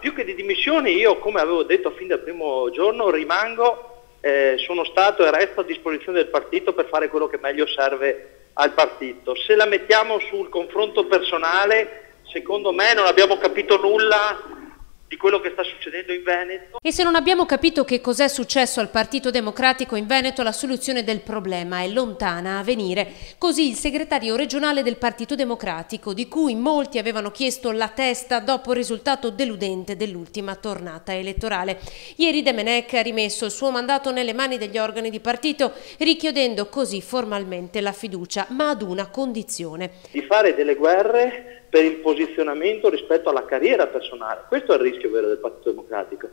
Più che di dimissioni, io, come avevo detto fin dal primo giorno, sono stato e resto a disposizione del partito per fare quello che meglio serve al partito. Se la mettiamo sul confronto personale, secondo me non abbiamo capito nulla di quello che sta succedendo in Veneto. E se non abbiamo capito che cos'è successo al Partito Democratico in Veneto, la soluzione del problema è lontana a venire. Così il segretario regionale del Partito Democratico, di cui molti avevano chiesto la testa dopo il risultato deludente dell'ultima tornata elettorale. Ieri Domenech ha rimesso il suo mandato nelle mani degli organi di partito, richiedendo così formalmente la fiducia, ma ad una condizione: di fare delle guerre per il posizionamento rispetto alla carriera personale. Questo è il rischio vero del Partito Democratico.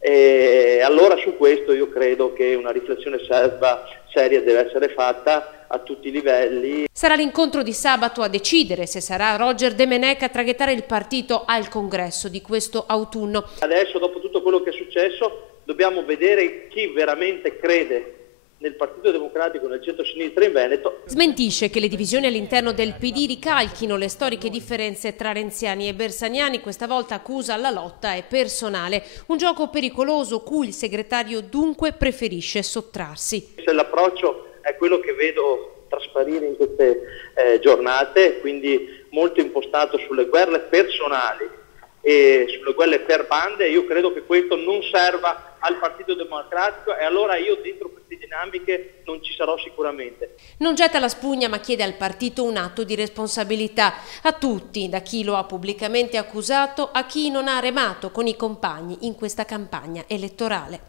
E allora su questo io credo che una riflessione seria deve essere fatta a tutti i livelli. Sarà l'incontro di sabato a decidere se sarà Roger Domenech a traghettare il partito al congresso di questo autunno. Adesso, dopo tutto quello che è successo, dobbiamo vedere chi veramente crede nel Partito Democratico, nel centro-sinistra in Veneto. Smentisce che le divisioni all'interno del PD ricalchino le storiche differenze tra renziani e bersaniani. Questa volta accusa la lotta è personale, un gioco pericoloso cui il segretario dunque preferisce sottrarsi. Se l'approccio è quello che vedo trasparire in queste giornate, quindi molto impostato sulle guerre personali e sulle guerre per bande, io credo che questo non serva al Partito Democratico e allora io dentro queste dinamiche non ci sarò sicuramente. Non getta la spugna, ma chiede al partito un atto di responsabilità a tutti, da chi lo ha pubblicamente accusato a chi non ha remato con i compagni in questa campagna elettorale.